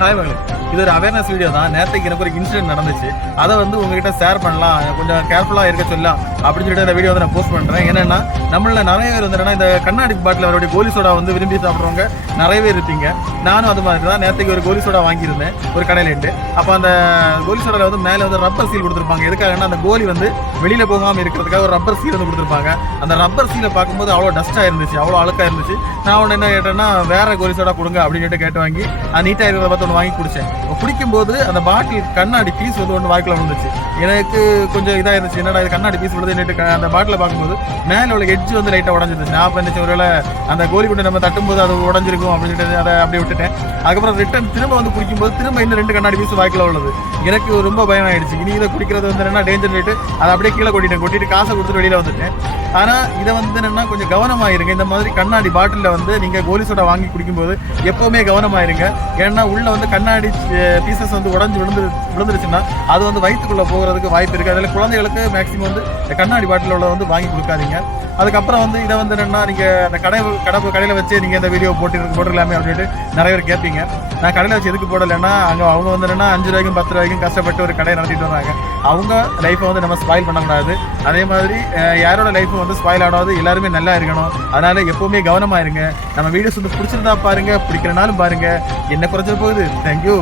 Hi மகளே, இது ஒரு அவேர்னஸ் வீடியோ தான். நேற்றுக்கு எனக்கு ஒரு இன்சிடென்ட் நடந்துச்சு. அதை வந்து உங்ககிட்ட ஷேர் பண்ணலாம், கொஞ்சம் கேர்ஃபுல்லாக இருக்க சொல்லலாம் அப்படின்னு சொல்லிட்டு இந்த வீடியோ வந்து நான் போஸ்ட் பண்ணுறேன். என்னென்னா, நம்மள நிறைய பேர் வந்து இந்த கண்ணாடி பாட்டில் அவருடைய கோலி சோடா வந்து விரும்பி சாப்பிட்றவங்க நிறைய பேர் இருப்பீங்க. நானும் அது மாதிரி தான் நேற்றுக்கு ஒரு கோலி சோடா வாங்கியிருந்தேன் ஒரு கடையிலேட்டு. அப்போ அந்த கோலி சோடாவில் வந்து மேலே வந்து ரப்பர் சீல் கொடுத்துருப்பாங்க. எதுக்காகன்னா அந்த கோலி வந்து வெளியில் போகாமல் இருக்கிறதுக்காக ஒரு ரப்பர் சீல் வந்து கொடுத்துருப்பாங்க. அந்த ரப்பர் சீலை பார்க்கும்போது அவ்வளோ டஸ்ட்டாக இருந்துச்சு, அவ்வளோ அழுக்காக இருந்துச்சு. நான் ஒன்று என்ன கேட்டேன்னா, வேற கோலி சோடா கொடுங்க அப்படின்னு சொல்லிட்டு கேட்டு வாங்கி நீட்டாக இருக்கிறத பார்த்து ஒன்று வாங்கி குடித்தேன். குடிக்கும்போது அந்த பாட்டில் கண்ணாடி பீஸ் வந்து ஒன்று வாய்க்குள்ள விழுந்துச்சு. எனக்கு கொஞ்சம் இதாக இருந்துச்சு, என்னடா இது கண்ணாடி பீஸ் விழுது. அந்த பாட்டில் பார்க்கும்போது மேலே உள்ள எட்ஜ் வந்து லைட்டாக உடஞ்சிருந்துச்சு. நான் பண்ணிச்சு ஒருவேளை அந்த கோலி குண்டை நம்ம தட்டும்போது அது உடஞ்சிருக்கும் அப்படின்னு சொல்லிட்டு அதை அப்படியே விட்டுட்டேன். அதுக்கப்புறம் ரிட்டன் திரும்ப வந்து குடிக்கும்போது திரும்ப இன்னும் 2 கண்ணாடி பீஸ் வாய்க்குள்ள உள்ளது. எனக்கு ரொம்ப பயம் ஆயிடுச்சு. இனி இதை குடிக்கிறது வந்து என்னன்னா டேஞ்சர் ரேட்டு. அதை அப்படியே கீழே கொட்டிட்டு காசை கொடுத்துட்டு வெளியில் வந்துட்டேன். ஆனால் இதை வந்து என்னன்னா கொஞ்சம் கவனமாயிருங்க. இந்த மாதிரி கண்ணாடி பாட்டிலில் வந்து நீங்கள் கோலி சோடா வாங்கி குடிக்கும்போது எப்போவுமே கவனமாயிருங்க. ஏன்னா உள்ள வந்து கண்ணாடி பீசஸ் வந்து உடஞ்சி விழுந்துருச்சுன்னா அது வந்து வயிற்றுக்குள்ளே போகிறதுக்கு வாய்ப்பு இருக்குது. அதில் குழந்தைகளுக்கு மேக்ஸிமம் வந்து இந்த கண்ணாடி பாட்டில் உள்ள வந்து வாங்கி கொடுக்காதீங்க. அதுக்கப்புறம் வந்து இதை வந்து என்னென்னா நீங்கள் அந்த கடையில் வச்சு நீங்கள் இந்த வீடியோ போட்டுக்கலாமே அப்படின்ட்டு நிறைய பேர் கேட்பீங்க. நான் கடையில் வச்சு எதுக்கு போடலைன்னா அவங்க வந்து என்னென்னா 5 ரூபாய்க்கும் 10 ரூபாய்க்கும் கஷ்டப்பட்டு ஒரு கடையை நடத்திட்டு வராங்க. அவங்க லைஃப்பை வந்து நம்ம ஸ்பாயில் பண்ணக்கூடாது. அதே மாதிரி யாரோட லைஃப்பும் வந்து ஸ்பாயில் ஆகாது. எல்லாருமே நல்லா இருக்கணும். அதனால எப்போவுமே கவனமாக இருங்க. நம்ம வீடியோஸ் வந்து பிடிச்சிருந்தா பாருங்க, பிடிக்கிறனாலும் பாருங்க. என்ன குறைஞ்ச போகுது. தேங்க்யூ.